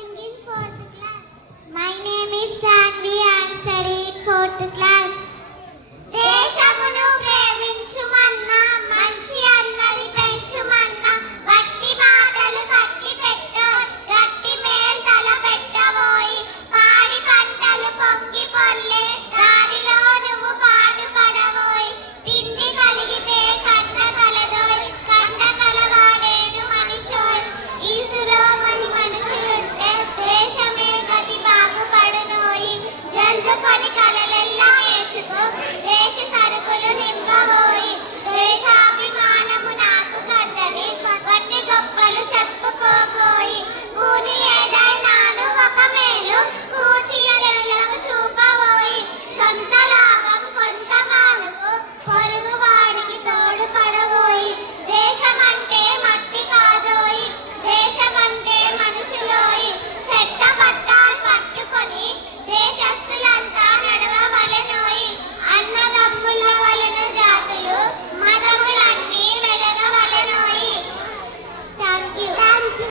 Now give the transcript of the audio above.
studying in 4th class. My name is Sanvi. I am studying 4th class. దేశమును ప్రేమించుమన్నా మంచి అన్నది పెంచుమన్నా గట్టి మాటలు కట్టి పెట్టు గట్టి మేల్ తల పెట్టబోయి పాడి పంటలు పొంగి పొల్లే దారిలో నువ్వు పాటు పడబోయి తిండి కలిగితే కన్న కలదోయ్ కన్న కలవాడేను మనిషోయ్ ఈసులో మరి మనుషులుంటే దేశమే గతి బాగుపడునోయి జల్దుకొని కలలెల్ల నేర్చుకో దేశ సరుకులు నింపబోయి